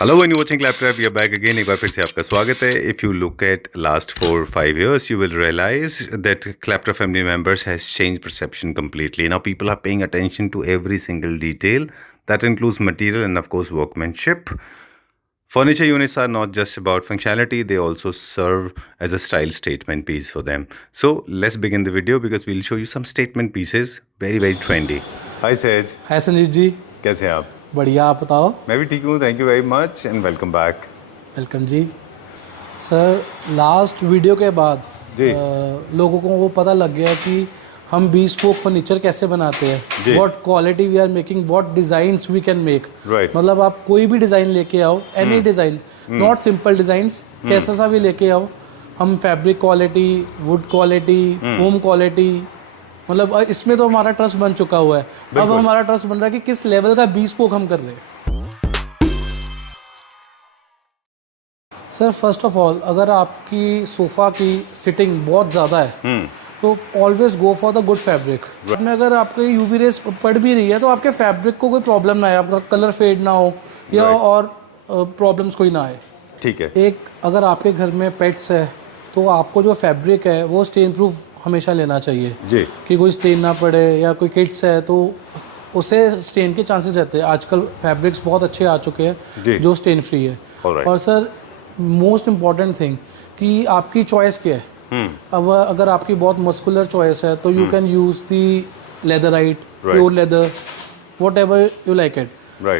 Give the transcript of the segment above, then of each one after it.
Hello when you're watching Claptrap, we are back again. एक बार फिर से आपका स्वागत है. If you look at last 4-5 years, you will realize that Claptrap family members has changed perception completely. Now people are paying attention to every single detail. That includes material and of course workmanship. Furniture units are not just about functionality, they also serve as a style statement piece for them. So let's begin the video because we'll show you some statement pieces, very trendy. Hi Sej, हाय संजीव जी. कैसे हैं आप? बढ़िया, आप बताओ. मैं भी ठीक हूँ. Thank you very much and welcome back. Welcome जी. सर लास्ट वीडियो के बाद जी. लोगों को वो पता लग गया कि हम bespoke फर्नीचर कैसे बनाते हैं, what quality we are making, what designs we can make. मतलब आप कोई भी डिज़ाइन लेके आओ, any design, not simple designs, कैसा सा भी लेके आओ, हम fabric quality, wood quality, foam quality, मतलब इसमें तो हमारा ट्रस्ट बन चुका हुआ है. अब हमारा ट्रस्ट बन रहा है कि किस लेवल का bespoke हम कर रहे हैं. सर फर्स्ट ऑफ ऑल, अगर आपकी सोफ़ा की सिटिंग बहुत ज़्यादा है तो always go for the good fabric. में अगर आपके यूवी रेस पड़ भी रही है तो आपके फैब्रिक को कोई प्रॉब्लम ना आए, आपका कलर फेड ना हो या और प्रॉब्लम्स कोई ना आए. ठीक है. एक अगर आपके घर में पेट्स है तो आपको जो फैब्रिक है वो स्टेन प्रूफ हमेशा लेना चाहिए जी, कि कोई स्टेन ना पड़े, या कोई किड्स है तो उसे स्टेन के चांसेस रहते हैं. आजकल फैब्रिक्स बहुत अच्छे आ चुके हैं जो स्टेन फ्री है. और सर मोस्ट इम्पॉर्टेंट थिंग कि आपकी चॉइस क्या है. अब अगर आपकी बहुत मस्कुलर चॉइस है तो you can use the leatherette, pure leather, what ever you like it.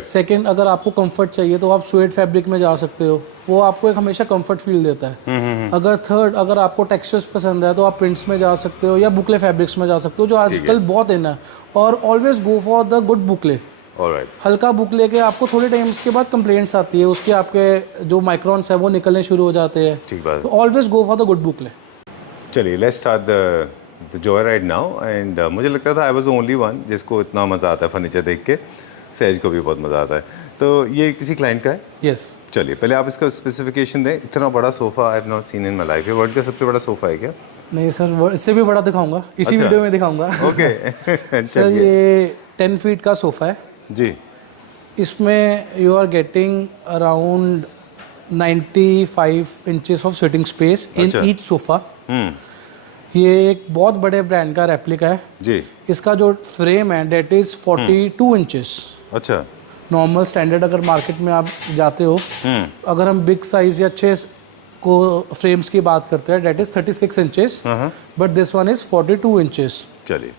Second, अगर आपको कंफर्ट चाहिए तो आप स्वेट फैब्रिक में जा सकते हो, वो आपको एक हमेशा कंफर्ट फील देता है. अगर थर्ड, अगर आपको टेक्सचर्स पसंद है तो आप प्रिंट्स में जा सकते हो या बुकले फैब्रिक्स में जा सकते हो जो आजकल बहुत इन है. और always go for the good boucle. हल्का बुकले के आपको थोड़े टाइम के बाद कंप्लेंट्स आती है, उसके आपके जो माइक्रॉन्स है वो निकलने शुरू हो जाते हैं. तो always go for the good boucle. चलिए let's start the joy ride now. And मुझे लगता था I was the only one जिसको इतना मज़ा आता है फर्नीचर देख के. सहज को भी बहुत मज़ा आता है. तो ये किसी क्लाइंट का है? यस. चलिए पहले आप इसका स्पेसिफिकेशन दें. इतना बड़ा sofa I have not seen in my life. ये वर्ल्ड का सबसे बड़ा सोफ़ा है क्या? नहीं सर, इससे भी बड़ा दिखाऊंगा, इसी वीडियो में दिखाऊंगा. ओके. सर ये 10 फीट का सोफ़ा है जी. इसमें you are getting around 95 inches of seating space in each sofa. ये एक बहुत बड़े ब्रांड का रेप्लिका है जी. इसका जो फ्रेम है डेट इज 42 इंचेस. अच्छा. नॉर्मल स्टैंडर्ड अगर मार्केट में आप जाते हो, अगर हम बिग साइज या अच्छे को फ्रेम्स की बात करते हैं that is 36 inches, but this one is 42 inches. चलिए.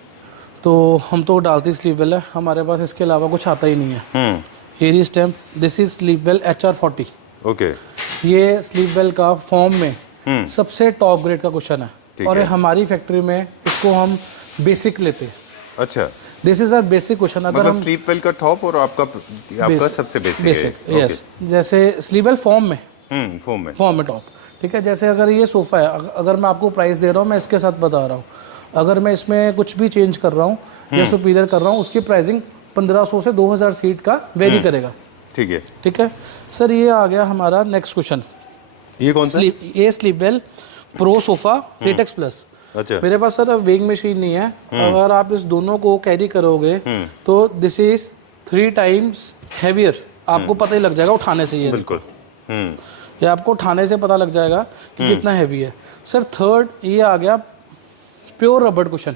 तो हम तो डालते स्लीव वेल है, हमारे पास इसके अलावा कुछ आता ही नहीं है. Here stamp, this is Sleepwell HR40. Okay. ये स्लीव वेल का फॉर्म में सबसे टॉप ग्रेड का क्वेश्चन है और हमारी फैक्ट्री में इसको हम बेसिक लेते हैं. अच्छा. This is a basic question. अगर हम स्लीव वेल का टॉप और आपका सबसे बेसिक है. यस. जैसे स्लीव वेल फॉर्म में टॉप. ठीक है. जैसे अगर ये सोफ़ा है, अगर मैं आपको प्राइस दे रहा हूँ, मैं इसके साथ बता रहा हूँ, अगर मैं इसमें कुछ भी चेंज कर रहा हूँ या सुपीरियर कर रहा हूँ, उसकी प्राइसिंग 1500 से 2000 सीट का वेरी करेगा. ठीक है. ठीक है सर. ये आ गया हमारा नेक्स्ट क्वेश्चन. ये कौन सा? ये sleeve well pro sofa latex plus. अच्छा. मेरे पास सर वेइंग मशीन नहीं है. अगर आप इस दोनों को कैरी करोगे तो दिस इज 3 टाइम्स हैवियर. आपको पता ही लग जाएगा उठाने से. ये बिल्कुल. ये आपको उठाने से पता लग जाएगा कि कितना हैवी है. सर थर्ड, ये आ गया प्योर रबड़ कुशन,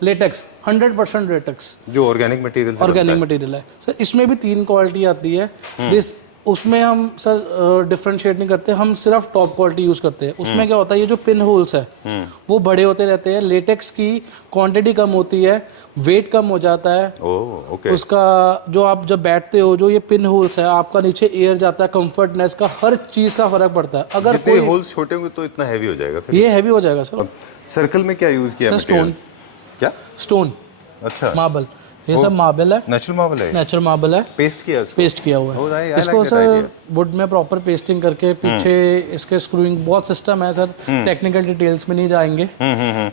लेटेक्स, 100% लेटेक्स, जो ऑर्गेनिक मटेरियल है. सर इसमें भी 3 क्वालिटी आती है. दिस उसमें हम सर डिफरेंशिएट नहीं करते, हम सिर्फ टॉप क्वालिटी यूज़ करते हैं. उसमें क्या होता है, ये जो पिन होल्स है वो बड़े होते रहते हैं. लेटेक्स की क्वांटिटी कम होती है, वेट कम हो जाता है. ओके. उसका जो आप जब बैठते हो, जो ये पिन होल्स है, आपका नीचे एयर जाता है, कंफर्टनेस का हर चीज़ का फर्क पड़ता है. अगर कोई होल्स छोटे होंगे तो इतना हैवी हो जाएगा. ये हैवी हो जाएगा सर. सर्कल में क्या यूज़ किया? स्टोन. क्या? स्टोन. अच्छा. मार्बल. ये सब मार्बल है. नेचुरल मार्बल है. पेस्ट किया हुआ है. इसको सर वुड में प्रॉपर पेस्टिंग करके पीछे इसके स्क्रूइंग बहुत सिस्टम है सर. टेक्निकल डिटेल्स में नहीं जाएंगे.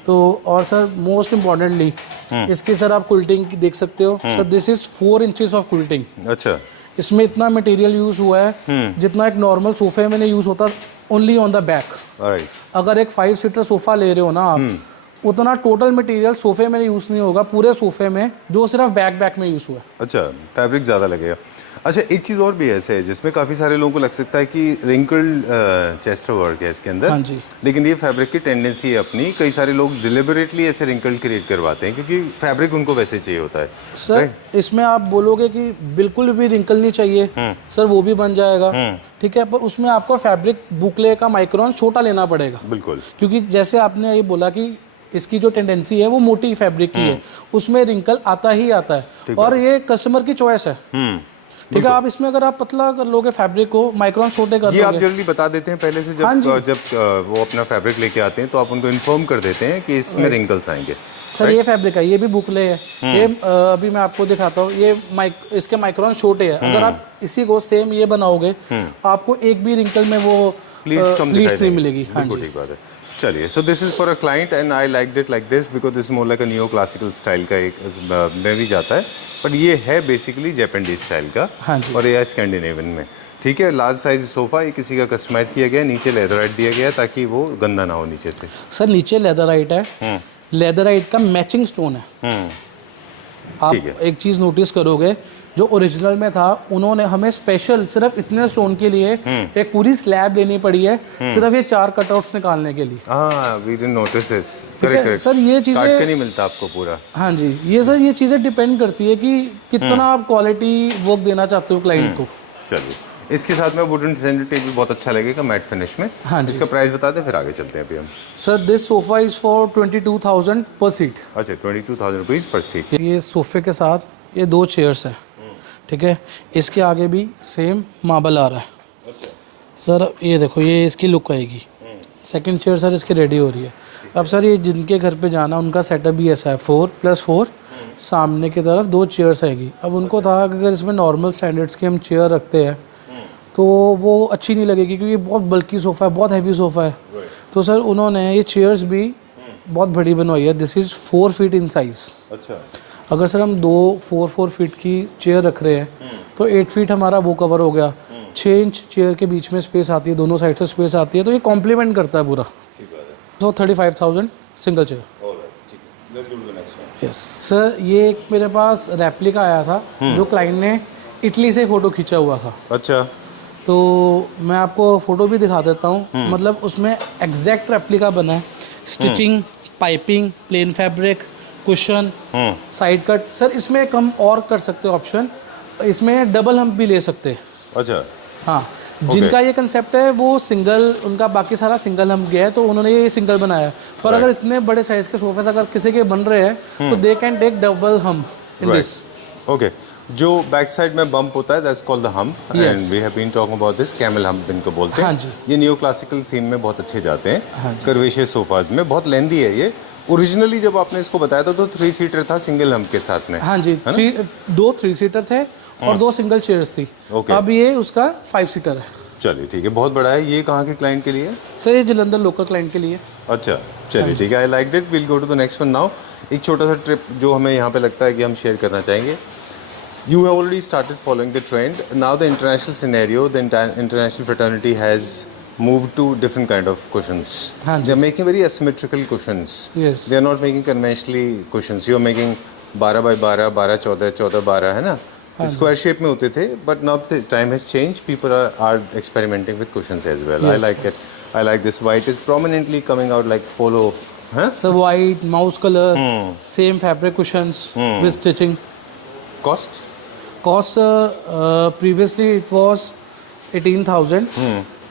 तो और सर मोस्ट इम्पोर्टेंटली इसकी सर आप कुल्टिंग देख सकते हो. Sir this is 4 inches of quilting. अच्छा. इसमें इतना मटेरियल यूज हुआ है जितना एक नॉर्मल सोफे में नहीं यूज होता, ओनली ऑन द बैक. अगर एक 5 सीटर सोफा ले रहे हो ना आप, उतना टोटल मटेरियल सोफे में यूज़ नहीं होगा पूरे सोफे में, जो सिर्फ बैक में यूज़ हुआ है. अच्छा. फैब्रिक ज़्यादा लगेगा. अच्छा, एक चीज़ और भी ऐसे है जिसमें काफ़ी सारे लोगों को लग सकता है कि रिंकल्ड चेस्ट वर्क है इसके अंदर। हाँ जी। लेकिन ये फैब्रिक की टेंडेंसी है अपनी, कई सारे लोग डिलिबरेटली ऐसे रिंकल क्रिएट करवाते हैं क्योंकि फैब्रिक उनको वैसे चाहिए होता है। सर इसमें आप बोलोगे कि बिल्कुल भी रिंकल नहीं चाहिए, सर वो भी बन जाएगा, ठीक है, पर उसमें आपको फैब्रिक बुकले का माइक्रोन छोटा लेना पड़ेगा। बिल्कुल। क्योंकि जैसे आपने ये बोला कि इसकी जो टेंडेंसी है वो मोटी फैब्रिक की है, उसमें रिंकल आता ही आता है और ये कस्टमर की चॉइस है। ठीक है, आप इसमें अगर आप पतला कर लोगे फैब्रिक को, माइक्रोन छोटे कर ये आप लोगे। जल्दी बता देते हैं पहले से, जब हाँ जी। जब वो अपना फैब्रिक लेके आते हैं तो आप उनको इन्फॉर्म कर देते हैं कि इसमें रिंकल्स आएंगे। सर ये फैब्रिक है, ये भी बुकले है, ये अभी मैं आपको दिखाता हूँ, ये इसके माइक्रोन छोटे है। अगर आप इसी को सेम ये बनाओगे, आपको एक भी रिंकल में वो प्लीट्स नहीं मिलेगी। हाँ जी, ठीक बात है। चलिए, so this is for a client and I like it like this because this more like a new classical style का एक में भी जाता है, पर ये है बेसिकली जापानीज स्टाइल का। हाँ जी। और ये है स्कैंडिनेवियन में। ठीक है, लार्ज साइज सोफा, ये किसी का कस्टमाइज किया गया है, नीचे लेदराइट दिया गया है ताकि वो गंदा ना हो नीचे से। सर नीचे लेदराइट है, लेदराइट का मैचिंग स्टोन है। आप एक चीज़ नोटिस करोगे, जो ओरिजिनल में था उन्होंने हमें स्पेशल सिर्फ इतने स्टोन के लिए एक पूरी स्लैब लेनी पड़ी है, सिर्फ ये 4 कटआउट्स निकालने के लिए। हाँ, वी डिडंट नोटिस दिस। ठीक है सर, ये काट के चीज़ें नहीं मिलता आपको पूरा। हाँ जी, ये सर ये चीज़ें डिपेंड करती है कि कितना आप क्वालिटी वर्क देना चाहते हो क्लाइंट को। चलिए, इसके साथ में वुडन सेंटर टेबल बहुत अच्छा लगेगा मैट फिनिश में। हाँ जी। इसका प्राइस बता दें, फिर आगे चलते हैं अभी हम। Sir this sofa is for 22,000 पर सीट। अच्छा, 22,000 रुपीज़ पर सीट। ये सोफे के साथ ये 2 चेयर्स हैं, ठीक है, इसके आगे भी सेम मार्बल आ रहा है। सर ये देखो, ये इसकी लुक आएगी। सेकंड चेयर सर इसकी रेडी हो रही है। अब सर ये जिनके घर पे जाना, उनका सेटअप भी ऐसा है, 4+4 सामने की तरफ 2 चेयर्स आएगी। अब उनको था कि अगर इसमें नॉर्मल स्टैंडर्ड्स की हम चेयर रखते हैं तो वो अच्छी नहीं लगेगी, क्योंकि बहुत बल्की सोफ़ा है, बहुत हैवी सोफ़ा है। तो सर उन्होंने ये चेयर्स भी बहुत बड़ी बनवाई है। This is 4 feet in size. अच्छा। अगर सर हम 4 फीट की चेयर रख रहे हैं तो 8 फीट हमारा वो कवर हो गया। 6 इंच चेयर के बीच में स्पेस आती है, दोनों साइड से स्पेस आती है, तो ये कॉम्प्लीमेंट करता है पूरा। तो 35,000 सिंगल चेयर। यस सर, ये एक मेरे पास रेप्लिका आया था जो क्लाइंट ने इटली से फ़ोटो खींचा हुआ था। अच्छा। तो मैं आपको फ़ोटो भी दिखा देता हूँ। मतलब उसमें एग्जैक्ट रेप्लिका बना है, stitching, piping, plane fabric, cushion, side cut. Sir इसमें कम और कर सकते हो ऑप्शन, इसमें डबल हम भी ले सकते हैं। अच्छा। हाँ, जिनका ये कंसेप्ट है वो सिंगल, उनका बाकी सारा सिंगल हम गया है, तो उन्होंने ये सिंगल बनाया है। पर अगर इतने बड़े साइज के सोफे अगर किसी के बन रहे हैं तो they can take double hump in this. Okay, जो बैक साइड में बम्प होता है that's called the hump and we have been talking about this, camel hump इनको बोलते हैं। हाँ जी। ये न्यू क्लासिकल थीम में बहुत अच्छे जाते हैं। कर्वेशियस सोफाज में बहुत लेंदी है ये। ओरिजिनली जब आपने इसको बताया था तो 3 सीटर था सिंगल हम्प के साथ में। हाँ जी, 3 सीटर थे और 2 सिंगल चेयर्स थी। अब ये उसका 5 सीटर है। चलिए ठीक है, बहुत बड़ा है। ये कहाँ के क्लाइंट के लिए है? सर ये जलंधर लोकल क्लाइंट के लिए। अच्छा, चलिए ठीक है, I like it. Will go to the next one now. एक छोटा सा ट्रिप जो हमें यहाँ पे लगता है कि हम शेयर करना चाहेंगे। You have already started following the trend. Now the international scenario, the international fraternity has moved to different kind of cushions. They are making very asymmetrical cushions. Yes. They are not making conventionally cushions. You are making 12 by 12, 12, 14, 14, 12 है ना? Square shape में होते थे, but now the time has changed. People are experimenting with cushions as well. Yes. I like it. I like this. White is prominently coming out like polo. Huh? So white, mouse color, same fabric cushions with stitching. Cost? Cost previously it was 18,000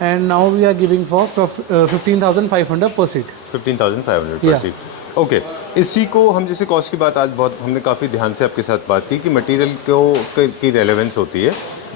and now we are giving for 15,500 per seat. 15,500 per seat. Okay, इसी को हम जैसे cost की बात आज बहुत हमने काफ़ी ध्यान से आपके साथ बात की कि मटेरियल की रेलेवेंस होती है।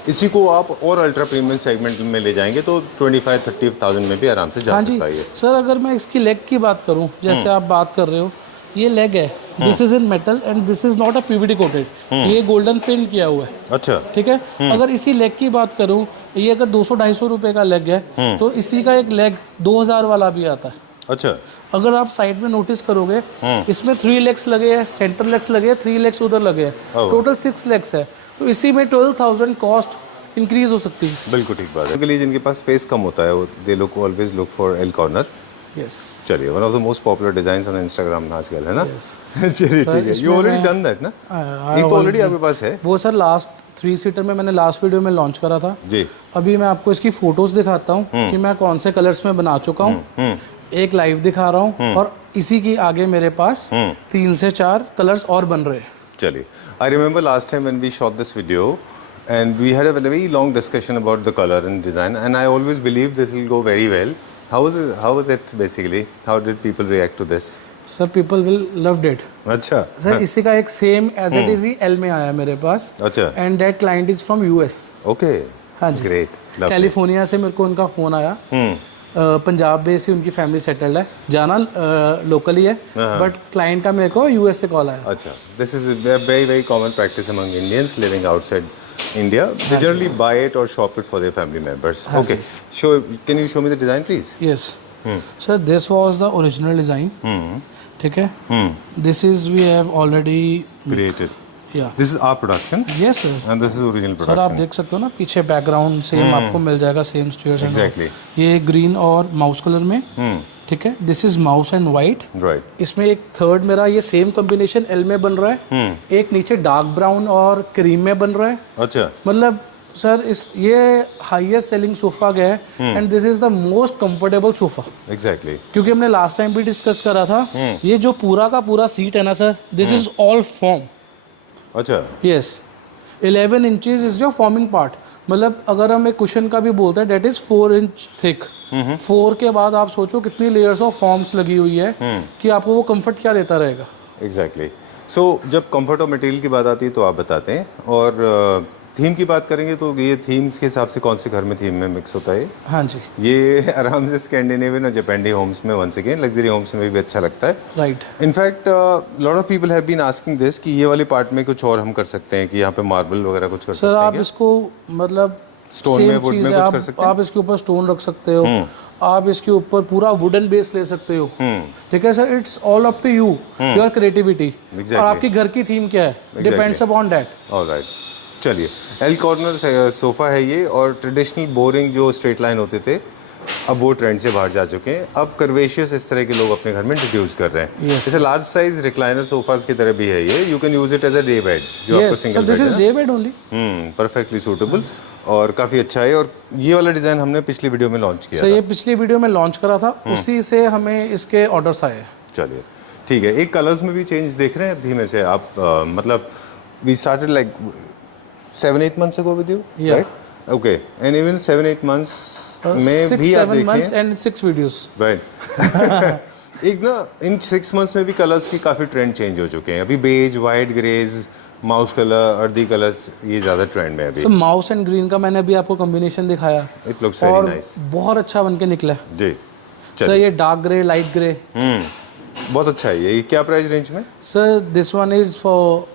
इसी को आप और अल्ट्रा प्रीमियम सेगमेंट में ले जाएंगे तो 25-30,000 में भी आराम से जा सकता है। सर अगर मैं इसकी लेग की बात करूं, जैसे आप बात कर रहे हो, ये लेग है, this is in metal and this is not a PVD coated, ये गोल्डन पेंट किया हुआ है। अच्छा, ठीक है। अगर इसी लेग की बात करूं, ये अगर 200-250 रुपए का लेग है तो इसी का एक लेग 2,000 वाला भी आता है। अच्छा। अगर आप साइड में नोटिस करोगे, इसमें 3 लेग्स लगे हैं, सेंटर लेग्स लगे हैं, 3 लेग्स उधर लगे हैं, टोटल 6 लेग्स है। तो इसी में 12,000 कॉस्ट इंक्रीज हो सकती है। बिल्कुल ठीक बात है। उनके लिए जिनके पास स्पेस कम होता है वो they look always look for L corner. Yes. चलिए, one of the most popular designs on Instagram आजकल है ना। Yes. चलिए ठीक है, यू ऑलरेडी डन दैट ना? एक तो ऑलरेडी आपके पास है। वो सर लास्ट 3 सीटर में मैंने लास्ट वीडियो में लॉन्च करा था जी। अभी मैं आपको इसकी फोटोज दिखाता हूँ कि मैं कौन से कलर्स में बना चुका हूँ। एक लाइव दिखा रहा हूँ और इसी की आगे मेरे पास 3 से 4 कलर्स और बन रहे हैं। चलिए, I remember last time when we shot this video and we had a very long discussion about the color and design, and I always believed this will go very well. How was it basically? How did people react to this? Sir people will loved it. अच्छा sir इसी का एक same as it is ही L में आया मेरे पास। अच्छा। And that client is from US. Okay, हाँ जी, ग्रेट। कैलिफोर्निया से मेरे को उनका फ़ोन आया। पंजाब बेस ही उनकी फैमिली सेटल्ड है, जाना लोकली है, बट क्लाइंट का मेरे को यूएस से कॉल आया। अच्छा, this is a very common practice among Indians living outside India. They generally buy it or shop it for their family members. Okay, can you show me the design please? Yes. Sir, this was the original design. ठीक है। This is we have already created. Yeah. This is our production. Yes sir. And this is original production. Sir आप देख सकते हो ना पीछे background same आपको मिल जाएगा, सेम स्टेयर्स। Exactly. ये ग्रीन और माउस कलर में। ठीक है, this is mouse and white. Right. इसमें एक थर्ड मेरा ये सेम कॉम्बिनेशन एल में बन रहा है। एक नीचे डार्क ब्राउन और क्रीम में बन रहा है। अच्छा, मतलब सर इस ये हाईएस्ट सेलिंग सोफा गया है and this is the most comfortable sofa. Exactly, क्योंकि हमने लास्ट टाइम भी डिस्कस करा था, ये जो पूरा का पूरा सीट है ना sir, this is all foam. अच्छा, yes, 11 inches is your foaming part. मतलब अगर हम एक कुशन का भी बोलते हैं, डेट इज 4 इंच थिक। 4 के बाद आप सोचो कितनी लेयर्स ऑफ फॉर्म्स लगी हुई है कि आपको वो कंफर्ट क्या देता रहेगा। एग्जैक्टली। सो जब कंफर्ट और मटेरियल की बात आती है तो आप बताते हैं, और थीम की बात करेंगे तो ये थीम्स के हिसाब से कौन से घर में थीम में मिक्स होता है? हाँ जी, ये आराम से स्कैंडिनेवियन और जापानी होम्स में, वंस अगेन लग्जरी होम्स में भी अच्छा लगता है। Right. In fact lot of people have been asking this कि ये वाले पार्ट में कुछ और हम कर सकते हैं कि यहाँ पे मार्बल वगैरह कुछ कर सकते हैं? सर आप इसको मतलब स्टोन में, वुड में कुछ कर सकते हैं? आप इसके ऊपर स्टोन रख सकते हो, आप इसके ऊपर पूरा वुडन बेस ले सकते हो। ठीक है sir, it's all up to you, your creativity. और आपकी घर की थीम क्या है, डिपेंड्स अपॉन दैट। ऑलराइट, चलिए। एल कॉर्नर सोफा है ये, और ट्रेडिशनल बोरिंग जो स्ट्रेट लाइन होते थे अब वो ट्रेंड से बाहर जा चुके हैं। अब कर्वेशियस इस तरह के लोग अपने घर में इंट्रोड्यूस कर रहे हैं। जैसे लार्ज साइज रिक्लाइनर सोफास की तरह भी है ये, you can use it as a day bed, जो आपको सिंगल बेड है। This is day bed only. Perfectly suitable और काफ़ी अच्छा है। और ये वाला डिज़ाइन हमने पिछली वीडियो में लॉन्च किया था। ये पिछली वीडियो में लॉन्च करा था, उसी से हमें इसके ऑर्डर्स आए। चलिए ठीक है। एक कलर्स में भी चेंज देख रहे हैं धीमे से आप, मतलब we started like 7-8 months ago with you, right? Okay, and even 7-8 months में भी आप 6-7 months देखें, and 6 videos, right? एक ना इन 6 months में भी कलर्स की काफ़ी ट्रेंड चेंज हो चुके हैं। अभी beige, white, greys, mouse colour, earthy colours, ये ज़्यादा ट्रेंड में है अभी। सर माउस एंड ग्रीन का मैंने अभी आपको कॉम्बिनेशन दिखाया, इट लुक्स वेरी नाइस, बहुत अच्छा बन के निकला जी। सर ये डार्क ग्रे, लाइट ग्रे, बहुत अच्छा है ये। क्या प्राइस रेंज में? Sir this one is for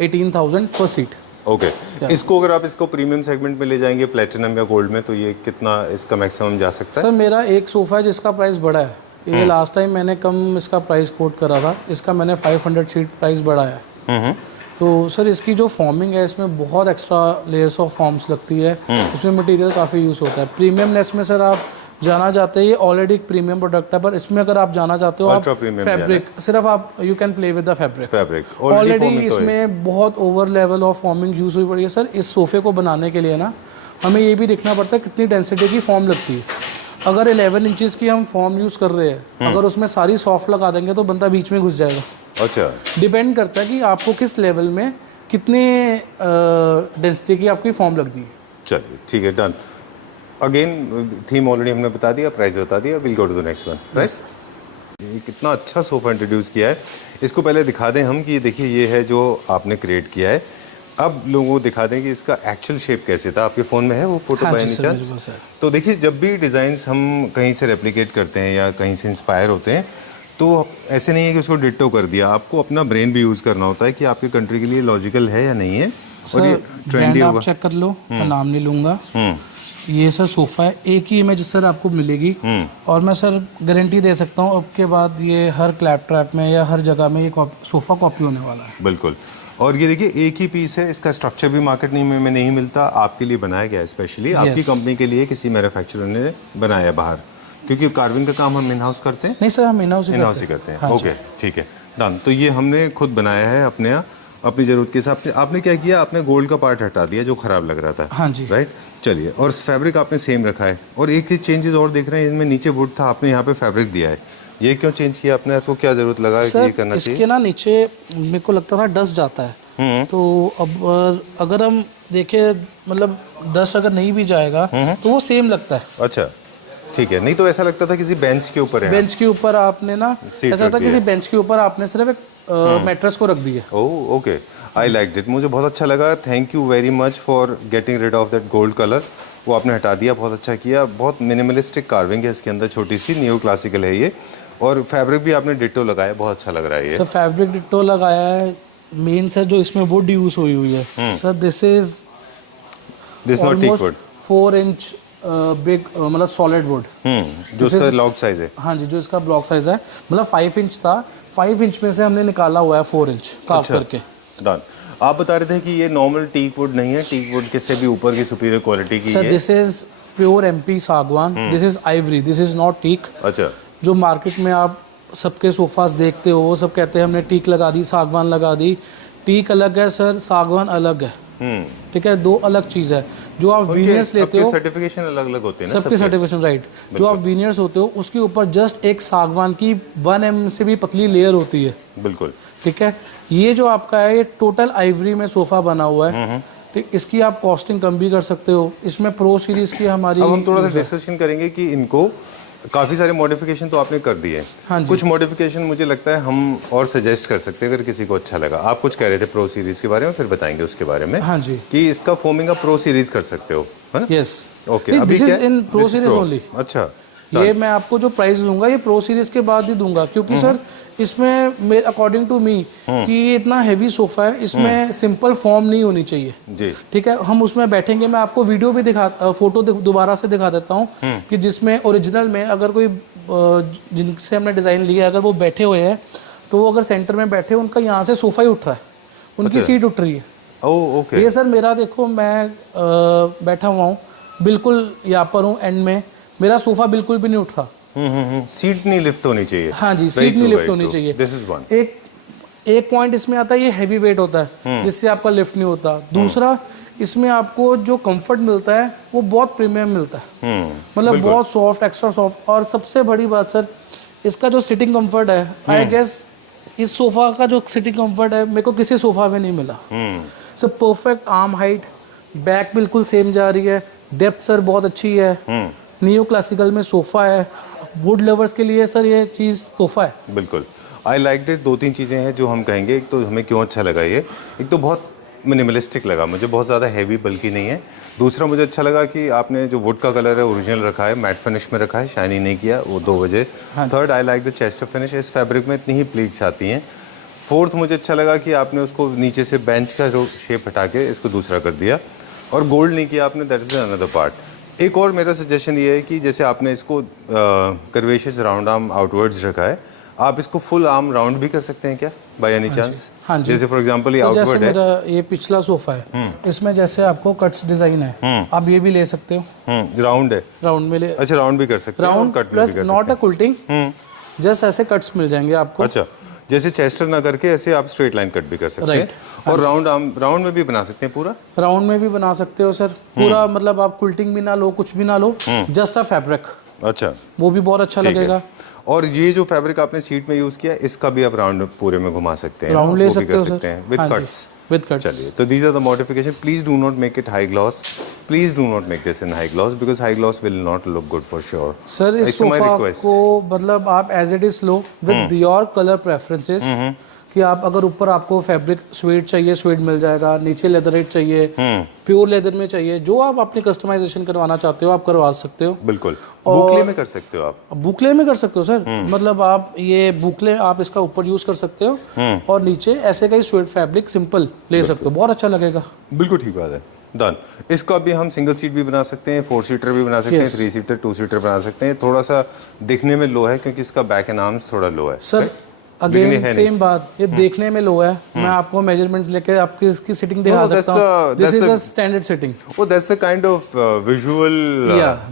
18,000 पर सीट। ओके, इसको अगर आप इसको प्रीमियम सेगमेंट में ले जाएंगे, प्लेटिनम या गोल्ड में, तो ये कितना इसका मैक्सिमम जा सकता है? सर मेरा एक सोफ़ा है जिसका प्राइस बड़ा है, ये लास्ट टाइम मैंने कम इसका प्राइस कोट करा था, इसका मैंने 500 सीट प्राइस बढ़ाया है। तो सर इसकी जो फॉर्मिंग है इसमें बहुत एक्स्ट्रा लेयर्स ऑफ फॉर्म्स लगती है, इसमें मटेरियल काफ़ी यूज़ होता है। प्रीमियमनेस में सर आप जाना चाहते हैं, ये ऑलरेडी एक प्रीमियम प्रोडक्ट है, पर इसमें अगर आप जाना चाहते हो, आप फैब्रिक सिर्फ आप you can play with the fabric already इसमें बहुत over level of forming use हुई पड़ी है। सर इस सोफे को बनाने के लिए ना हमें ये भी देखना पड़ता है कितनी डेंसिटी की फॉर्म लगती है। अगर 11 इंचेस की हम फॉर्म यूज़ कर रहे हैं, अगर उसमें सारी सॉफ्ट लगा देंगे तो बंदा बीच में घुस जाएगा। अच्छा, डिपेंड करता है कि आपको किस लेवल में कितनी डेंसिटी की आपकी फॉर्म लगनी है। चलिए ठीक है, डन। अगेन थीम ऑलरेडी हमने बता दिया, प्राइस बता दिया, will go to the next one, right? ये कितना अच्छा सोफ़ा इंट्रोड्यूस किया है। इसको पहले दिखा दें हम कि ये देखिए ये है जो आपने क्रिएट किया है। अब लोगों को दिखा दें कि इसका एक्चुअल शेप कैसे था। आपके फ़ोन में है वो फोटो बाय एनी चांस? तो देखिए, जब भी डिज़ाइंस हम कहीं से रेप्लिकेट करते हैं या कहीं से इंस्पायर होते हैं, तो ऐसे नहीं है कि उसको डिट्टो कर दिया। आपको अपना ब्रेन भी यूज़ करना होता है कि आपके कंट्री के लिए लॉजिकल है या नहीं है। और ये ट्रेंडी आप चेक कर लो, मैं नाम नहीं लूँगा। ये सर सोफ़ा है, एक ही इमेज सर आपको मिलेगी, और मैं सर गारंटी दे सकता हूँ अब के बाद ये हर क्लैप ट्रैप में या हर जगह में ये सोफ़ा कॉपी होने वाला है। बिल्कुल। और ये देखिए एक ही पीस है, इसका स्ट्रक्चर भी मार्केट में नहीं मिलता, आपके लिए बनाया गया है स्पेशली, आपकी कंपनी के लिए किसी मैन्युफैक्चरर ने बनाया बाहर, क्योंकि कार्विंग का काम हम इन हाउस करते हैं। नहीं सर, हम इन हाउस ही करते हैं। ओके ठीक है, डन। तो ये हमने खुद बनाया है अपने यहाँ, अपनी ज़रूरत के हिसाब से आपने क्या किया, आपने गोल्ड का पार्ट हटा दिया जो ख़राब लग रहा था। हाँ जी। राइट, चलिए। और फैब्रिक आपने सेम रखा है, और एक ही चेंजेस और देख रहे हैं, इनमें नीचे वुड था, आपने यहाँ पे फैब्रिक दिया है। ये क्यों चेंज किया आपने, आपको क्या ज़रूरत लगा कि ये सर करना चाहिए? इसके ना नीचे मेरे को लगता था डस्ट जाता है, तो अब अगर हम देखें मतलब डस्ट अगर नहीं भी जाएगा तो वो सेम लगता है। अच्छा, ठीक है। नहीं तो ऐसा लगता था किसी बेंच के ऊपर है। बेंच के ऊपर आपने ना, सीट ऐसा रख था दिया। किसी बेंच के ऊपर आपने सिर्फ एक मैट्रेस को रख दिया। Oh okay, I like it, मुझे बहुत अच्छा लगा। Thank you very much for getting rid of that gold colour. वो आपने हटा दिया, बहुत अच्छा किया। बहुत मिनिमलिस्टिक कार्विंग है इसके अंदर, छोटी सी नियो क्लासिकल है ये। और फैब्रिक भी आपने डिट्टो लगाया, बहुत अच्छा लग रहा है ये। सर फैब्रिक डिट्टो लगाया है। मेन सर जो इसमें वुड यूज हुई है sir, this this not teak almost wood. 4 inch big, मतलब सॉलिड वुड। जो उसका लॉक साइज है। हाँ जी, जो इसका ब्लॉक साइज है, मतलब 5 इंच था, 5 इंच में से हमने निकाला हुआ है 4 इंच काफ करके। डन। आप बता रहे थे कि ये नॉर्मल टीक वुड नहीं है, टीक वुड के से भी ऊपर की सुपीरियर क्वालिटी की सर है। दिस इज प्योर एमपी सागवान, this is ivory, this is not teak. अच्छा, जो मार्केट में आप सबके सोफास देखते हो वो सब कहते हैं हमने टीक लगा दी, सागवान लगा दी। टीक अलग है सर, सागवान अलग है। ठीक है, दो अलग चीज़ है। जो आप वीनियर्स लेते हो, सर्टिफिकेशन अलग अलग होते हैं ना सबके सर्टिफिकेशन, राइट। जो आप वीनियर्स होते हो उसके ऊपर जस्ट एक सागवान की 1 mm से भी पतली लेयर होती है। बिल्कुल। ठीक है, ये जो आपका है ये टोटल आइवरी में सोफा बना हुआ है। ठीक, इसकी आप कॉस्टिंग कम भी कर सकते हो। इसमें प्रो सीरीज की हमारी, अब हम थोड़ा सा डिस्कशन करेंगे कि इनको काफ़ी सारे मॉडिफिकेशन तो आपने कर दिए। हाँ जी। कुछ मॉडिफिकेशन मुझे लगता है हम और सजेस्ट कर सकते हैं अगर किसी को अच्छा लगा। आप कुछ कह रहे थे प्रो सीरीज के बारे में, फिर बताएंगे उसके बारे में। हाँ जी, कि इसका फोमिंग आप प्रो सीरीज कर सकते हो, है ना? यस। ओके, अभी दिस क्या is in pro series only. अच्छा, ये मैं आपको जो प्राइस दूंगा ये प्रो सीरीज के बाद ही दूंगा, क्योंकि सर इसमें अकॉर्डिंग टू मी कि ये इतना हैवी सोफा है, इसमें सिंपल फॉर्म नहीं होनी चाहिए जी। ठीक है, हम उसमें बैठेंगे। मैं आपको वीडियो भी फोटो दोबारा से दिखा देता हूँ कि जिसमें ओरिजिनल में अगर कोई जिनसे हमने डिज़ाइन लिया है अगर वो बैठे हुए हैं तो वो अगर सेंटर में बैठे उनका यहाँ से सोफा ही उठ रहा है, उनकी सीट उठ रही है। Oh okay. ये सर मेरा देखो, मैं बैठा हुआ हूँ बिल्कुल यहाँ पर हूँ एंड में, मेरा सोफा बिल्कुल भी नहीं उठ रहा। सीट नहीं लिफ्ट होनी चाहिए। हाँ जी, सीट नहीं लिफ्ट होनी चाहिए। This is one. एक पॉइंट इसमें आता है, ये हैवी वेट होता है जिससे आपका लिफ्ट नहीं होता। दूसरा, इसमें आपको जो कंफर्ट मिलता है वो बहुत प्रीमियम मिलता है, मतलब बहुत सॉफ्ट, एक्स्ट्रा सॉफ्ट। और सबसे बड़ी बात सर, इसका जो सिटिंग कंफर्ट है, आई गेस इस सोफा का जो सिटिंग कंफर्ट है मेरे को किसी सोफा में नहीं मिला। Sir perfect arm height, back बिल्कुल सेम जा रही है, डेप्थ सर बहुत अच्छी है, नियो क्लासिकल में सोफा है। वुड लवर्स के लिए सर ये चीज़ तोहफा है। बिल्कुल, आई लाइक इट। 2-3 चीज़ें हैं जो हम कहेंगे। एक तो हमें क्यों अच्छा लगा ये, एक तो बहुत मिनिमलिस्टिक लगा मुझे, बहुत ज़्यादा हैवी बल्कि नहीं है। दूसरा, मुझे अच्छा लगा कि आपने जो वुड का कलर है ओरिजिनल रखा है, मैट फिनिश में रखा है, शाइनिंग नहीं किया, वो 2 वजह। Third, I like the chest finish, इस फैब्रिक में इतनी ही प्लीट्स आती हैं। फोर्थ, मुझे अच्छा लगा कि आपने उसको नीचे से बेंच का जो शेप हटा के इसको दूसरा कर दिया, और गोल्ड नहीं किया आपने, दैट इज अनदर पार्ट। एक और मेरा सजेशन ये है कि जैसे आपने इसको कर्वेशियस राउंड आर्म आउटवर्ड्स रखा है, आप इसको फुल आर्म राउंड भी कर सकते हैं क्या, बाय एनी चांस? हाँ जी। जैसे फॉर एग्जांपल ये जैसे आउटवर्ड है, मेरा ये पिछला सोफा है, इसमें जैसे आपको कट्स डिजाइन है, आप ये भी ले सकते हो। राउंड है, राउंड में ले, अच्छा राउंड भी कर सकते हैं, राउंड कट में भी प्लस कर नॉट अ सकते कुल्टिंग, जस्ट ऐसे कट्स मिल जाएंगे आपको। हैं। अच्छा, जैसे चेस्टर ना करके ऐसे आप स्ट्रेट लाइन कट भी कर सकते हैं। और राउंड में भी बना सकते हैं पूरा। राउंड में भी बना सकते हो सर पूरा, मतलब आप कुल्टिंग भी ना लो, कुछ भी ना लो, जस्ट अ फैब्रिक, अच्छा, वो भी बहुत अच्छा लगेगा। और ये जो फैब्रिक आपने सीट में यूज किया, इसका भी आप राउंड पूरे में घुमा सकते हैं, राउंड ले वो भी सकते कर हो सकते हैं विद कट्स। With cuts. चलिए, तो these are the modification. Please do not make it high gloss, please do not make this in high gloss, because high gloss will not look good for sure. Sir इस sofa को मतलब आप as it is लो with your colour preferences, कि आप अगर ऊपर आपको फैब्रिक स्वेड चाहिए, स्वेड मिल जाएगा, नीचे लेदरेट चाहिए, प्योर लेदर में चाहिए, जो आप अपनी कस्टमाइजेशन करवाना चाहते हो आप करवा सकते हो। बिल्कुल, बुकले में कर सकते हो आप, बुकले में कर सकते हो सर, मतलब आप ये बुकले आप इसका ऊपर यूज कर सकते हो और नीचे ऐसे का ही स्वेड फैब्रिक सिंपल ले सकते हो, बहुत अच्छा लगेगा। बिल्कुल ठीक बात है, डन। इसका भी हम सिंगल सीट भी बना सकते हैं, 4 सीटर भी बना सकते हैं, 3 सीटर 2 सीटर बना सकते हैं। थोड़ा सा दिखने में लो है क्योंकि इसका बैक एंड आर्म्स थोड़ा लो है सर। अगेन सेम बात, ये देखने में लो है, मैं आपको मेजरमेंट लेके आपकी इसकी सिटिंग दिखा सकता हूँ। This is a standard sitting. Oh, that's the kind of visual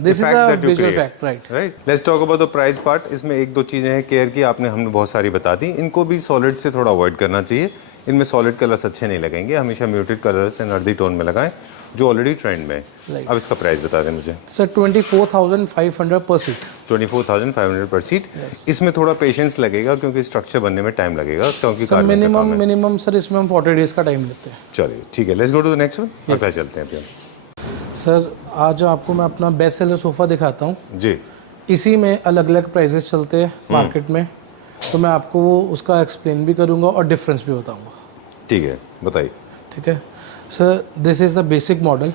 this is effect a that you visual create. fact, right. Let's talk about the price part. इसमें 1-2 चीज़ें हैं केयर की, आपने हमने बहुत सारी बता दी, इनको भी सॉलिड से थोड़ा अवॉइड करना चाहिए। इनमें सॉलिड कलर्स अच्छे नहीं लगेंगे, हमेशा muted colours and earthy tone में लगाएं जो ऑलरेडी ट्रेंड में है। अब इसका प्राइस बता दें मुझे। सर 24,500 पर सीट। 24,500 पर सीट। इसमें थोड़ा पेशेंस लगेगा क्योंकि स्ट्रक्चर बनने में टाइम लगेगा, क्योंकि सर मिनिमम सर इसमें हम 40 डेज का टाइम लेते हैं। चलिए ठीक है, let's go to the next one. अब चलते हैं फिर। सर आज आपको मैं अपना बेस्ट सेलर सोफ़ा दिखाता हूँ जी। इसी में अलग अलग प्राइजेस चलते हैं मार्केट में, तो मैं आपको उसका एक्सप्लेन भी करूँगा और डिफरेंस भी बताऊँगा। ठीक है, बताइए। ठीक है sir, this is the basic model.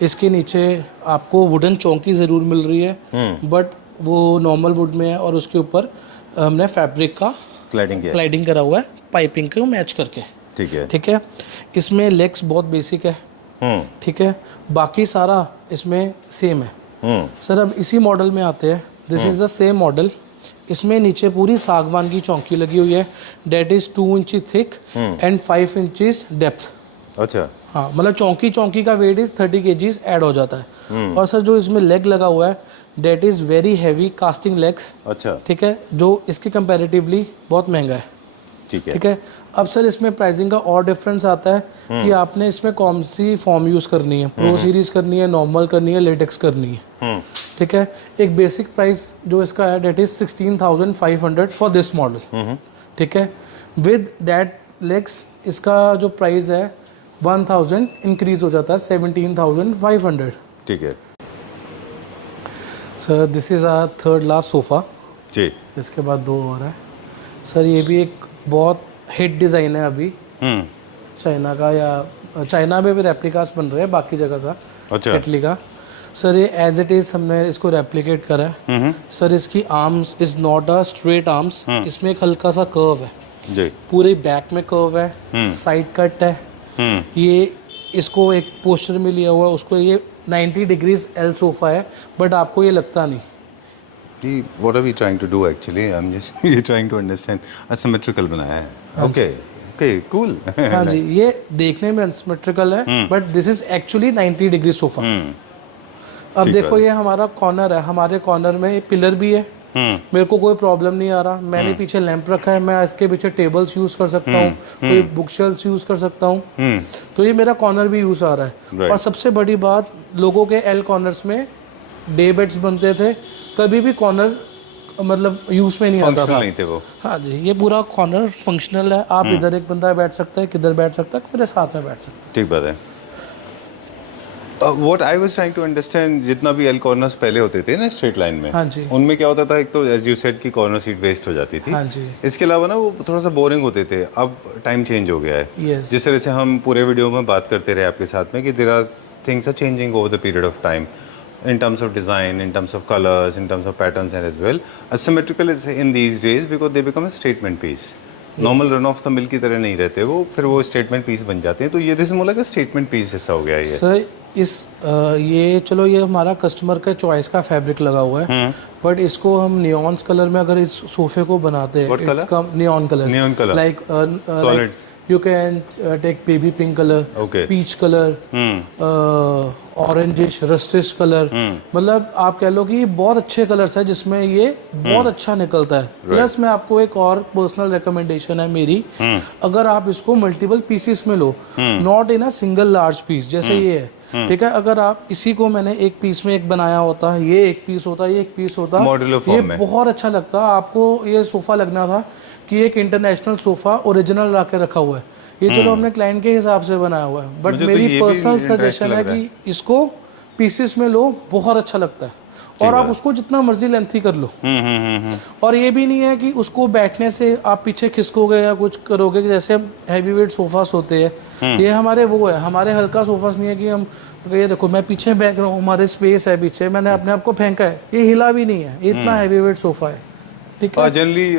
इसके नीचे आपको वुडन चौकी ज़रूर मिल रही है, बट वो नॉर्मल वुड में है और उसके ऊपर हमने फैब्रिक का क्लाइडिंग करा हुआ है पाइपिंग को मैच करके। ठीक है। ठीक है, इसमें लेग्स बहुत बेसिक है। ठीक है, बाकी सारा इसमें सेम है। सर अब इसी मॉडल में आते हैं। This is the same model. इसमें नीचे पूरी सागवान की चौकी लगी हुई है, that is 2 inch thick and 5 inches depth. अच्छा। हाँ, मतलब चौकी का वेट इज 30 kgs ऐड हो जाता है। और सर जो इसमें लेग लगा हुआ है that is very heavy casting legs. अच्छा। ठीक है, जो इसकी कंपैरेटिवली बहुत महंगा है। ठीक है। ठीक है, अब सर इसमें प्राइसिंग का और डिफरेंस आता है कि आपने इसमें कौन सी फॉर्म यूज़ करनी है, प्रो सीरीज करनी है, नॉर्मल करनी है, लेटेक्स करनी है। ठीक है, एक बेसिक प्राइस जो इसका है that is 16,500 for this model. ठीक है, विद डैट लेग्स इसका जो प्राइस है 1,000 इंक्रीज हो जाता है 17,500। ठीक है sir this is a third last sofa ji. इसके बाद 2 और है। सर ये भी एक बहुत हिट डिज़ाइन है अभी चाइना का, या चाइना में भी रेप्लिकास बन रहे हैं बाकी जगह का। अच्छा। इटली का। सर ये एज इट इज़ हमने इसको रेप्लिकेट करा है। सर इसकी arms is not a straight arms, इसमें एक हल्का सा कर्व है जी। पूरे बैक में कर्व है, साइड कट है। ये इसको एक पोस्टर में लिया हुआ है, उसको ये 90 डिग्रीज एल सोफ़ा है, बट आपको ये लगता नहीं। What are we trying to do actually? I'm just trying to understand. Asymmetrical बनाया है। Okay, okay, cool. हाँ जी, ये देखने में अनसिमेट्रिकल है, but this is actually 90 degree sofa. अब देखो ये हमारा कॉर्नर है, हमारे कॉर्नर में पिलर भी है। मेरे को कोई प्रॉब्लम नहीं आ रहा, मैंने पीछे लैंप रखा है, मैं इसके पीछे टेबल्स यूज कर सकता हूँ, कोई बुक शेल्फ्स यूज कर सकता हूँ। तो ये मेरा कॉर्नर भी यूज आ रहा है। और सबसे बड़ी बात, लोगों के एल कॉर्नर्स में डे बेड्स बनते थे, कभी भी कॉर्नर मतलब यूज में नहीं आता था। नहीं थे वो। हाँ जी, ये पूरा कॉर्नर फंक्शनल है। आप इधर एक बंदा बैठ सकता है, किधर बैठ सकता है, मेरे साथ में बैठ सकता है। ठीक बात है। What I was trying to understand, जितना भी एल कॉर्नर्स पहले होते थे ना स्ट्रेट लाइन में, हाँ जी, उनमें क्या होता था, एक तो एज यू सेड की कॉर्नर सीट वेस्ट हो जाती थी। हाँ जी। इसके अलावा ना वो थोड़ा सा बोरिंग होते थे। अब टाइम चेंज हो गया है। Yes. जिस तरह से हम पूरे वीडियो में बात करते रहे आपके साथ में कि there are things are changing over the period of time in terms of design, in terms of colors, in terms of patterns and as well. Asymmetrical is in these days because they become a statement piece. Normal run of the mill की तरह नहीं रहते वो, फिर वो statement piece बन जाते हैं। तो ये दिस मोला का स्टेटमेंट पीस जैसा हो गया ये। सर ये चलो ये हमारा कस्टमर का चॉइस का फैब्रिक लगा हुआ है, बट इसको हम नियॉन्स कलर में अगर इस सोफे को बनाते हैं, इसका neon colour like solids, you can take baby pink colour, peach colour, orangish rustish colour, मतलब आप कह लो कि ये बहुत अच्छे कलर्स है जिसमें ये बहुत अच्छा निकलता है। प्लस मैं आपको एक और पर्सनल रिकमेंडेशन है मेरी, अगर आप इसको मल्टीपल पीसेस में लो, not in a single large piece जैसे ये है, ठीक है, अगर आप इसी को मैंने एक पीस में एक बनाया होता, ये एक पीस होता, ये एक पीस होता, ये बहुत अच्छा लगता। आपको ये सोफा लगना था कि एक इंटरनेशनल सोफा ओरिजिनल ला के रखा हुआ है। ये चलो हमने क्लाइंट के हिसाब से बनाया हुआ है, बट मेरी पर्सनल सजेशन है कि इसको पीसेस में लो, बहुत अच्छा लगता है। और आप उसको जितना मर्जी लेंथी कर लो। और ये भी नहीं है कि उसको बैठने से आप पीछे खिसकोगे या कुछ करोगे, जैसे हैवी वेट सोफास होते हैं, ये हमारे वो है, हमारे हल्का सोफास नहीं है कि हम ये देखो मैं पीछे बैठ रहा हूँ, हमारे स्पेस है पीछे, मैंने अपने आप को फेंका है, ये हिला भी नहीं है, इतना हैवी वेट सोफा है। ठीक है, जनरली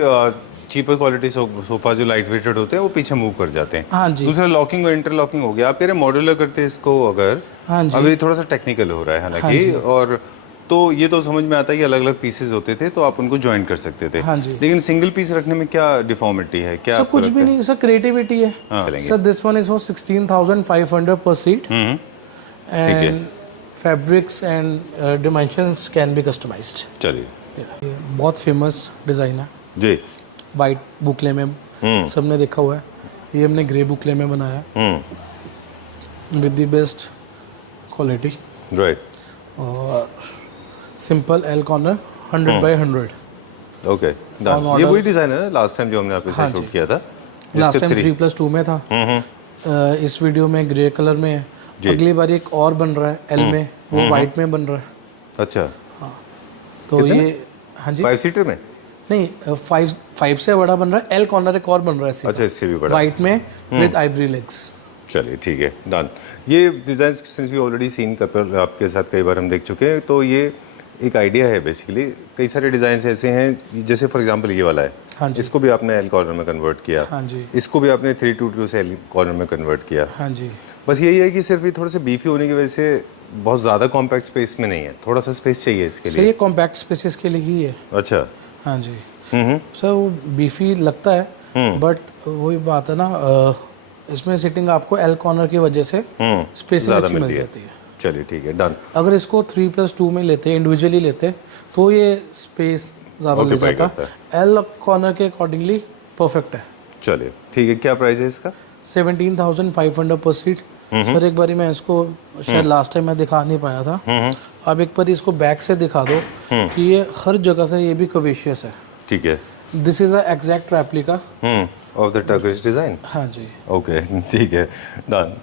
चीपर क्वालिटी सोफा जो लाइट वेटेड होते हैं वो पीछे मूव कर जाते हैं। हाँ जी। दूसरा लॉकिंग और इंटरलॉकिंग हो गया। आप कह रहे मॉड्यूलर करते हैं इसको अगर, हाँ जी, अभी थोड़ा सा टेक्निकल हो रहा है हालांकि, और तो ये तो समझ में आता है कि अलग अलग पीसेस होते थे तो आप उनको ज्वाइन कर सकते थे। हाँ जी। लेकिन सिंगल पीस रखने में क्या डिफॉर्मिटी है, क्या सर कुछ भी नहीं सर, क्रिएटिविटी है। Sir this one is for 16,500 per seat and fabrics and dimensions can be customised. चलिए, बहुत फेमस डिजाइन है जी, वाइट बुकले में सबने देखा हुआ है। ये हमने ग्रे बुकले में बनाया with the best quality right, और simple L corner 100 by 100। Okay done. ये वही डिज़ाइन है ना लास्ट टाइम जो हमने आपके साथ शूट किया था? लास्ट टाइम 3+2 में था, इस वीडियो में ग्रे कलर में है। अगली बार एक और बन रहा है एल में, वो वाइट में बन रहा है। अच्छा, तो ये हाँ जी 5 सीटर में? नहीं, 5 से बड़ा बन रहा है। एल कॉर्नर एक और बन रहा है अच्छा, इससे भी बड़ा वाइट में विद आइवरी लेग्स। चलिए ठीक है, डन। ये design since we already seen couple आपके साथ कई बार हम देख चुके हैं, तो ये एक आइडिया है बेसिकली। कई सारे डिज़ाइन ऐसे हैं, जैसे फॉर एग्जांपल ये वाला है, हाँ जी, इसको भी आपने एल कॉर्नर में कन्वर्ट किया, हाँ जी, इसको भी आपने 322 से एल कॉर्नर में कन्वर्ट किया। हाँ जी। बस यही है कि सिर्फ ये थोड़ा सा बीफी होने की वजह से बहुत ज़्यादा कॉम्पैक्ट स्पेस में नहीं है, थोड़ा सा स्पेस चाहिए इसके सर लिए। ये कॉम्पैक्ट स्पेसेस के लिए ही है। अच्छा, हाँ जी सर, वो बीफी लगता है बट वही बात है ना, इसमें सिटिंग आपको एल कॉर्नर की वजह से स्पेसिंग ज़्यादा अच्छी मिल मिलती है। जाती है। चलिए ठीक है, डन। अगर इसको 3+2 में लेते इंडिविजुअली लेते तो ये स्पेस ज़्यादा ले Occupy जाता। करता एल कॉर्नर के अकॉर्डिंगली परफेक्ट है। चलिए ठीक है, क्या प्राइस है इसका? 17,500 पर सीट। सर एक बारी मैं इसको शायद लास्ट टाइम मैं दिखा नहीं पाया था, अब एक बार इसको बैक से दिखा दो कि ये हर जगह से ये भी कवेशियस है। ठीक है, this is a exact replica of the Turkish design. हाँ जी, ओके ठीक है, डन।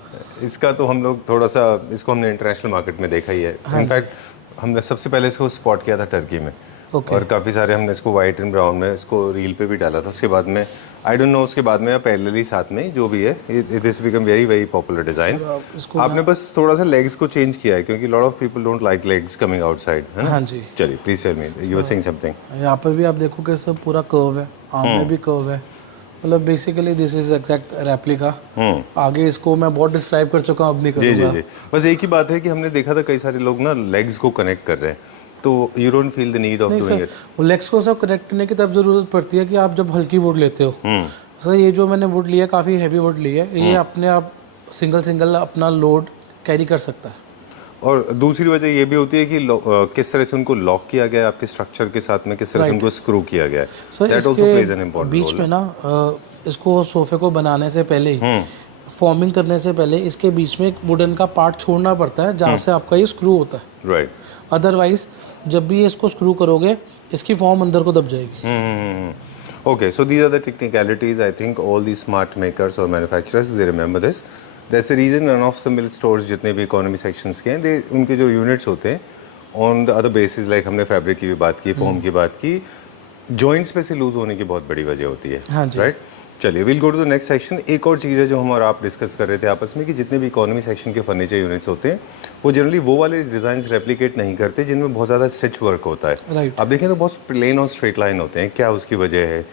इसका तो हम लोग थोड़ा सा, इसको हमने इंटरनेशनल मार्केट में देखा ही है। इनफैक्ट हमने सबसे पहले इसको स्पॉट किया था टर्की में, और काफ़ी सारे हमने इसको वाइट एंड ब्राउन में इसको रील पे भी डाला था। उसके बाद में आई डोंट नो, उसके बाद में या पैरेलली साथ में जो भी है, it is become very very popular design. इसको आपने बस थोड़ा सा लेग्स को चेंज किया है, क्योंकि lot of people don't like legs coming outside, है ना? हाँ जी। चलिए please tell me, you were saying something. यहाँ पर भी आप देखो कि सब पूरा कर्व है, आर्म में भी कर्व है, मतलब basically this is exact replica. आगे इसको मैं बहुत डिस्क्राइब कर चुका हूँ, अब नहीं जी जी करूँगा। जी, बस एक ही बात है कि हमने देखा था कई सारे लोग ना लेग्स को कनेक्ट कर रहे हैं, तो you don't feel the need of doing it. Legs को सब कनेक्ट करने की तब जरूरत पड़ती है कि आप जब हल्की वुड लेते हो। सर ये जो मैंने वुड लिया काफ़ी हैवी वुड लिया है, ये अपने आप सिंगल अपना लोड कैरी कर सकता है। और दूसरी वजह ये भी होती है कि किस तरह से उनको लॉक किया गया है आपके स्ट्रक्चर के साथ में, किस तरह से उनको स्क्रू किया गया है, sir that also plays an important बीच में ना इसको सोफे को बनाने से पहले ही, फॉर्मिंग करने से पहले इसके बीच में एक वुडन का पार्ट छोड़ना पड़ता है जहाँ से आपका ये स्क्रू होता है। राइट। अदरवाइज जब भी इसको स्क्रू करोगे इसकी फॉर्म अंदर को दब जाएगी। Okay, so these are the technicalities. I think all these smart makers or manufacturers, they remember this. That's the reason run of the mill stores जितने भी economy sections के हैं, they उनके जो units होते हैं on the other basis, like हमने fabric की भी बात की, foam की बात की, joints पे से lose होने की बहुत बड़ी वजह होती है। हाँ जी। Right? चलिए we'll go to the next section। एक और चीज़ है जो हम और आप डिस्कस कर रहे थे आपस में, कि जितने भी इकोनॉमी सेक्शन के फर्नीचर यूनिट्स होते हैं वो जनरली वो वाले डिज़ाइन रेप्लिकेट नहीं करते जिनमें बहुत ज़्यादा स्टिच वर्क होता है। राइट। आप देखें तो बहुत प्लेन और स्ट्रेट लाइन होते हैं, क्या उसकी वजह है?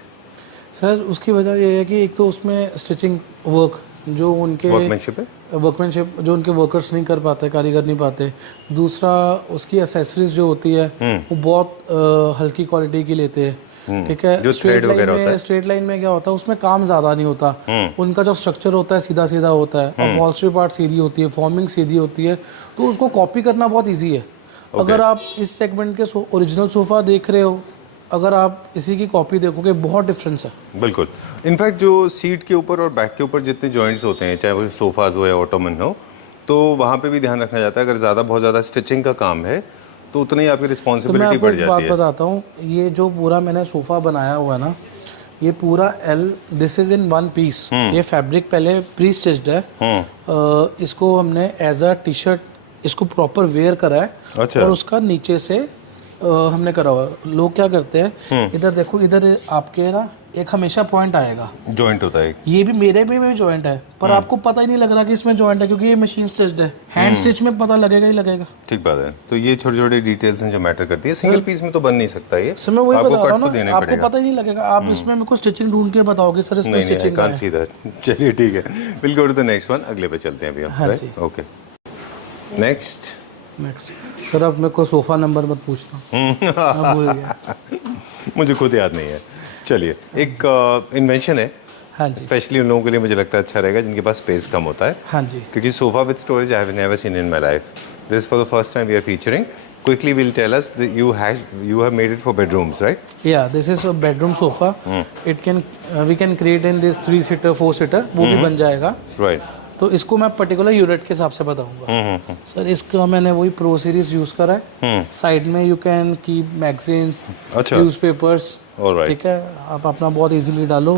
सर उसकी वजह ये है कि एक तो उसमें स्टिचिंग वर्क जो उनके वर्कमैनशिप है, वर्कमैनशिप जो उनके वर्कर्स नहीं कर पाते, कारीगर नहीं पाते। दूसरा उसकी एसेसरीज जो होती है वो बहुत हल्की क्वालिटी की लेते हैं। ठीक है, जो स्ट्रेट thread वगैरह लाइन होता में है। स्ट्रेट लाइन में क्या होता है, उसमें काम ज़्यादा नहीं होता। उनका जो स्ट्रक्चर होता है सीधा सीधा होता है, और अपॉल्स्ट्री पार्ट सीधी होती है, फॉर्मिंग सीधी होती है, तो उसको कॉपी करना बहुत ईजी है। अगर आप इस सेगमेंट के ओरिजिनल सोफ़ा देख रहे हो, अगर आप इसी की कॉपी देखोगे बहुत डिफरेंस है। बिल्कुल। इनफैक्ट जो सीट के ऊपर और बैक के ऊपर जितने जॉइंट्स होते हैं, चाहे वो सोफाज हो या ऑटोमन हो, तो वहाँ पे भी ध्यान रखना जाता है। अगर ज़्यादा बहुत ज़्यादा स्टिचिंग का काम है तो उतनी ही आपकी तो मैं रिस्पॉन्सिबिलिटी आपको बढ़ एक जाती बात है। बताता हूँ, ये जो पूरा मैंने सोफ़ा बनाया हुआ है ना, ये पूरा this is in one piece. ये फैब्रिक पहले प्री स्टिच्ड है। इसको हमने एज अ टी शर्ट इसको प्रॉपर वेयर करा है। अच्छा। और उसका नीचे से हमने करा हुआ है। लोग क्या करते हैं, इधर देखो, इधर आपके ना एक हमेशा पॉइंट आएगा, जॉइंट होता है। ये भी मेरे में जॉइंट है, पर आपको पता ही नहीं लग रहा कि इसमें जॉइंट है, क्योंकि ये मशीन स्टिच्ड है। हैंड स्टिच में पता लगेगा ही लगेगा। ठीक बात है। तो ये छोटे छोटे डिटेल्स हैं जो मैटर करती है। सिंगल पीस में तो बन नहीं सकता ये, सर मैं वही आपको बता रहा कट हूँ तो देना ना, ही आपको पड़ेगा। पता ही नहीं लगेगा। आप इसमें मेरे को स्टिचिंग ढूंढ के बताओगे सर इसमें नहीं नहीं, स्टिचिंग कांट सी दैट। चलिए ठीक है, will go to the next one. अगले पे चलते हैं अभी हम। हाँ जी। Okay, next. सर अब मेरे को सोफ़ा नंबर मत पूछना, मैं भूल गया। मुझे खुद याद नहीं है। चलिए, एक इन्वेंशन है, हाँ जी, स्पेशली उन लोगों के लिए मुझे लगता है अच्छा रहेगा जिनके पास स्पेस कम होता है। हाँ जी, क्योंकि sofa with storage I have never seen in my life. this for the first time we are featuring. Quickly, will tell us that you have made it for bedrooms, right? Yeah, this is a bedroom sofa. It can we can create in this 3-seater, 4-seater, वो भी बन जाएगा. Right. तो इसको मैं particular unit के हिसाब से बताऊंगा. सर इसका मैंने वही प्रो सीरीज यूज करा है. साइड में यू कैन कीप मैगजीन्स, अच्छा. न्यूज़पेपर्स. Alright. ठीक है, आप अपना बहुत इजीली डालो.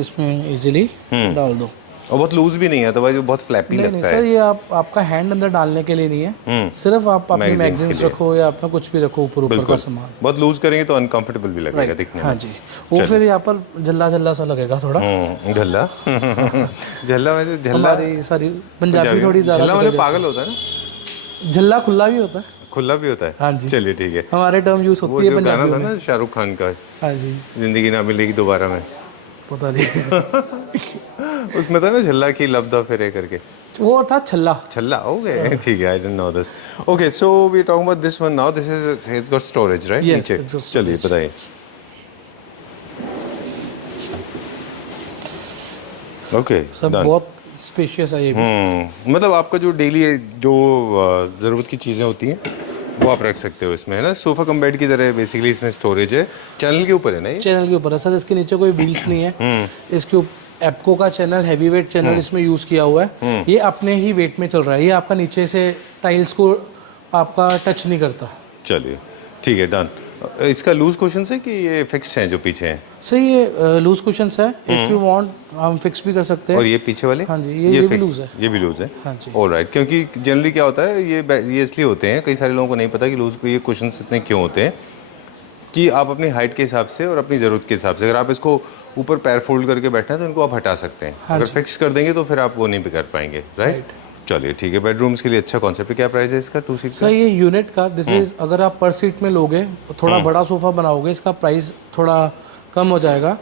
इसमें इजीली डाल दो. और बहुत लूज भी नहीं है, तो भाई जो बहुत फ्लैपी नहीं लगता सर, ये आपका हैंड अंदर डालने के लिए नहीं है. सिर्फ आप अपनी Magazines मैगजीन्स के लिए. रखो या अपना कुछ भी रखो ऊपर का सामान. बहुत लूज करेंगे तो अनकंफर्टेबल भी लगेगा दिखने में. हाँ जी, वो फिर यहाँ पर झल्ला सा लगेगा थोड़ा. झल्ला. झल्ला में झल्ला हमारी सारी पंजाबी थोड़ी ज्यादा. झल्ला मतलब पागल होता है ना. झल्ला खुला भी होता है. खुला भी होता है. हाँ जी. चलिए ठीक है. हमारे टर्म यूज वो होती है जो गाना पंजाबी था में. ना शाहरुख खान का, हाँ जी, जिंदगी ना मिलेगी दोबारा में, पता नहीं. उसमें था ना झल्ला की लब्धा फिरे करके. वो था छल्ला. छल्ला हो गए. ठीक है, I didn't know this. Okay, so we are talking about this one now. This is it's got storage, right? Yes, नीचे. it's got चलिए storage. बताइए. ओके, सब बहुत स्पेशियस है ये भी. मतलब आपका जो डेली जो ज़रूरत की चीज़ें होती हैं वो आप रख सकते हो इसमें, है ना. सोफा कम बेड की तरह बेसिकली इसमें स्टोरेज है. चैनल के ऊपर है ना ये? चैनल के ऊपर है सर. इसके नीचे कोई व्हील्स नहीं है. इसके एप्को का चैनल, हैवी वेट चैनल इसमें यूज किया हुआ है. ये अपने ही वेट में चल रहा है. ये आपका नीचे से टाइल्स को आपका टच नहीं करता. चलिए ठीक है, डन. इसका लूज क्वेश्चन है कि ये फिक्स्ड हैं जो पीछे हैं? सर ये लूज कुशन्स है. इफ यू वांट हम फिक्स भी कर सकते हैं. और ये पीछे वाले? हाँ जी, ये भी fixed- लूज है. ये भी लूज है. हाँ जी. ऑलराइट. क्योंकि जनरली क्या होता है, ये इसलिए होते हैं, कई सारे लोगों को नहीं पता कि लूज ये क्वेश्चंस इतने क्यों होते हैं, कि आप अपनी हाइट के हिसाब से और अपनी ज़रूरत के हिसाब से, अगर आप इसको ऊपर पैर फोल्ड करके बैठना है तो इनको आप हटा सकते हैं. हाँ अगर जी. फिक्स कर देंगे तो फिर आप वो नहीं कर पाएंगे, राइट? चलिए ठीक है. बेडरूम्स के लिए अच्छा कॉन्सेप्ट है. क्या प्राइस है इसका 2 सीट सर ये यूनिट का दिस इज, अगर आप पर सीट में लोगे तो थोड़ा बड़ा सोफा बनाओगे, इसका प्राइस थोड़ा कम हो जाएगा.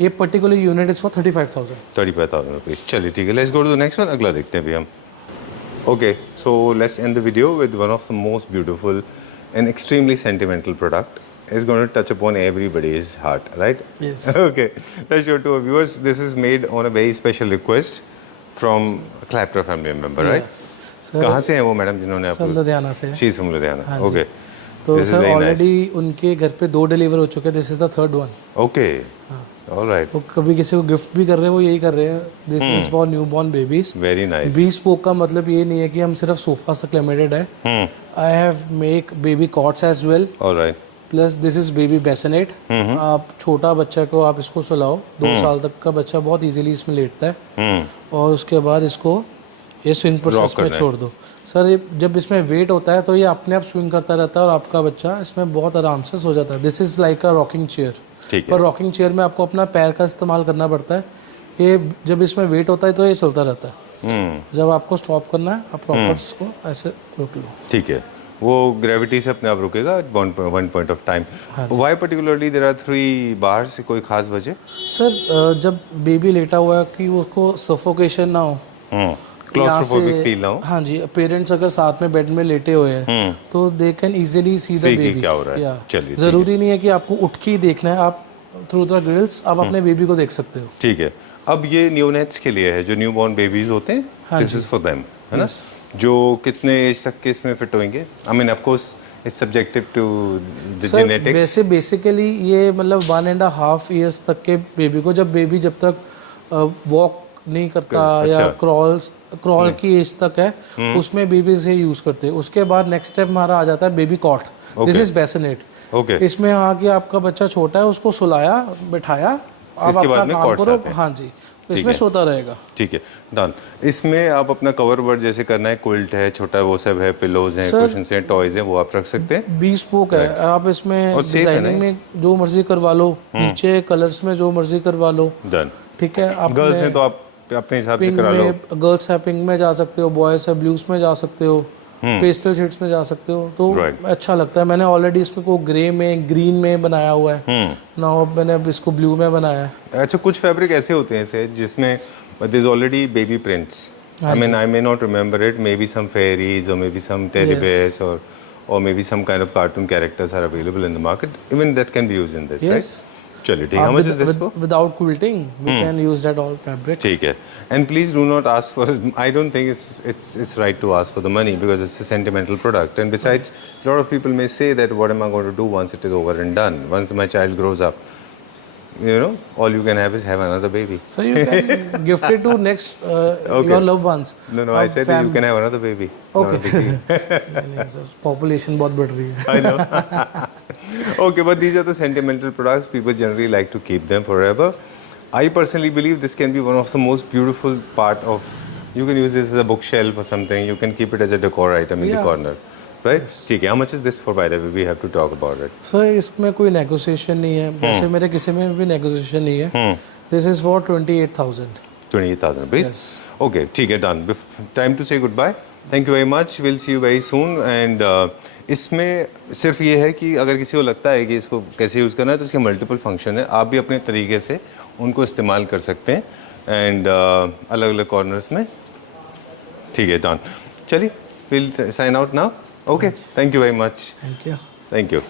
ये particular unit is for 35,000. 35,000 rupees. चलिए ठीक है. Let's go to the next one. अगला देखते हैं अभी हम. Okay, so let's end the video with one of the most beautiful and extremely sentimental product. Is going to touch upon everybody's heart, right? Yes. Okay, let's show to our viewers. This is made on a very special request from a Claptra family member, right? Sir कहाँ से हैं वो madam जिन्होंने sir आपको? लुधियाना से है. She is from Ludhiana. हाँ जी. Okay. तो This is sir very nice. Already उनके घर पे 2 डिलीवर हो चुके हैं. This is the third one. Okay. All right. वो कभी किसी को गिफ्ट भी कर रहे हैं, वो यही कर रहे हैं. This is for new born babies. Very nice. bespoke का मतलब ये नहीं है कि हम सिर्फ सोफा तक लिमिटेड है. I have make baby cots as well. All right. Plus this is baby bassinet. आप छोटा बच्चा को आप इसको सुलाओ, 2 साल तक का बच्चा बहुत इजीली इसमें लेटता है. और उसके बाद इसको ये स्विंग प्रोसेस में छोड़ दो. सर ये जब इसमें वेट होता है तो ये अपने आप स्विंग करता रहता है और आपका बच्चा इसमें बहुत आराम से सो जाता है. This is like a rocking chair. ठीक है. पर रॉकिंग चेयर में आपको अपना पैर का इस्तेमाल करना पड़ता है. ये जब इसमें वेट होता है तो ये चलता रहता है. जब आपको स्टॉप करना है आप प्रॉपर इसको ऐसे रोक लो. ठीक है. वो ग्रेविटी से अपने आप रुकेगा at one point of time. Why particularly there are 3 bars? कोई खास वजह? सर जब बेबी लेटा हुआ है कि उसको सफोकेशन ना हो, क्लॉस्ट्रोफोबिक फील ना हो. हाँ जी, पेरेंट्स अगर साथ में बेड में लेटे हुए हैं तो they can easily see the See कि बेबी. क्या हो रहा है. चलिए जरूरी नहीं है कि आपको उठ के ही देखना है. आप थ्रू द ग्रिल्स आप अपने बेबी को देख सकते हो. ठीक है. अब ये न्यूनेट्स के लिए है, जो न्यू बॉर्न बेबीज होते हैं. दिस इज फॉर देम, है ना? जो कितने एज तक के इसमें फिट होंगे? I mean of course it's subjective to the sir genetics. वैसे बेसिकली ये मतलब 1.5 ईयर्स तक के बेबी को, जब बेबी जब तक वॉक नहीं करता या क्रॉल की एज तक है, उसमें बेबी से यूज करते हैं. उसके बाद नेक्स्ट स्टेप हमारा आ जाता है baby cot. This is bassinet. Okay. इसमें आके आपका बच्चा छोटा है, उसको सुलाया बिठाया, आप इसके बाद अपना में काम कॉट्स करो. आते हैं. हाँ जी, इसमें सोता रहेगा. ठीक है, डन. इसमें आप अपना कवर वर्ड जैसे करना है, क्विल्ट है, छोटा वो सब है, पिलोज हैं, कुशन्स हैं, टॉयज हैं, वो आप रख सकते हैं. bespoke है. आप इसमें और safe है डिजाइनिंग में जो मर्जी करवा लो, नीचे कलर्स में जो मर्जी करवा लो. डन. ठीक है. आप गर्ल्स हैं तो आप अपने हिसाब से पिंक करा लो. में, गर्ल्स है पिंक में जा सकते हो, बॉयज है ब्लूज में जा सकते हो, पेस्टल शेड्स में जा सकते हो. तो अच्छा लगता है. मैंने ऑलरेडी इसमें को ग्रे में, ग्रीन में बनाया हुआ है. नाउ मैंने अब इसको ब्लू में बनाया है. अच्छा, कुछ फैब्रिक ऐसे होते हैं ऐसे जिसमें there is already baby prints. I mean, I may not remember it. Maybe some fairies or maybe some teddy bears or maybe some kind of cartoon characters are available in the market. Even that can be used in this, Yes. right? चलिए ठीक है, how much is this for? Without quilting, we can use that all fabric. ठीक है, and please do not ask for. I don't think it's right to ask for the money because it's a sentimental product. And besides, a lot of people may say that what am I going to do once it is over and done? Once my child grows up, you know, all you can have is have another baby. So you can gift it to next your loved ones. No, I said that you can have another baby. Okay. नहीं sir, population बहुत बढ़ रही है. I know. Okay, but these are the sentimental products. People generally like to keep them forever. I personally believe this can be one of the most beautiful part of. You can use this as a bookshelf or something. You can keep it as a decor item in the Yeah. corner, right? ठीक है. How much is this for, by the way? We have to talk about it. Sir इसमें कोई negotiation नहीं है. वैसे मेरे किसी में भी negotiation नहीं है. This is for 28,000. 28,000 rupees. Yes. Okay, ठीक है, done. Time to say goodbye. Thank you very much. We'll see you very soon. And इसमें सिर्फ ये है कि अगर किसी को लगता है कि इसको कैसे यूज़ करना है तो इसके मल्टीपल फंक्शन है. आप भी अपने तरीके से उनको इस्तेमाल कर सकते हैं एंड अलग अलग कॉर्नर्स में. ठीक है, डन. चलिए, we'll sign out now. Okay, thank you very much. Thank you. Thank you.